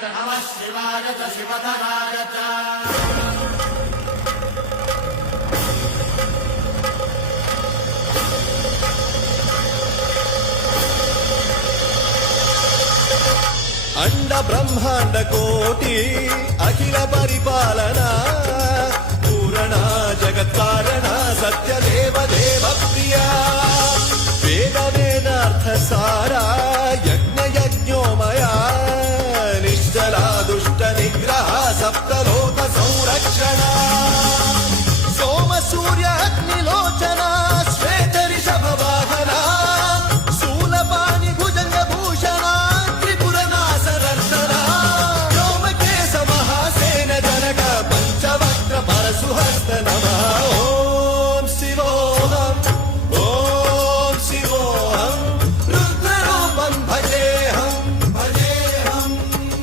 नमः शिवाय च शिवधराय च अंड ब्रह्मांड कोटि अखिल परिपालना पूरणा जगत्कारणा सत्यदेव देव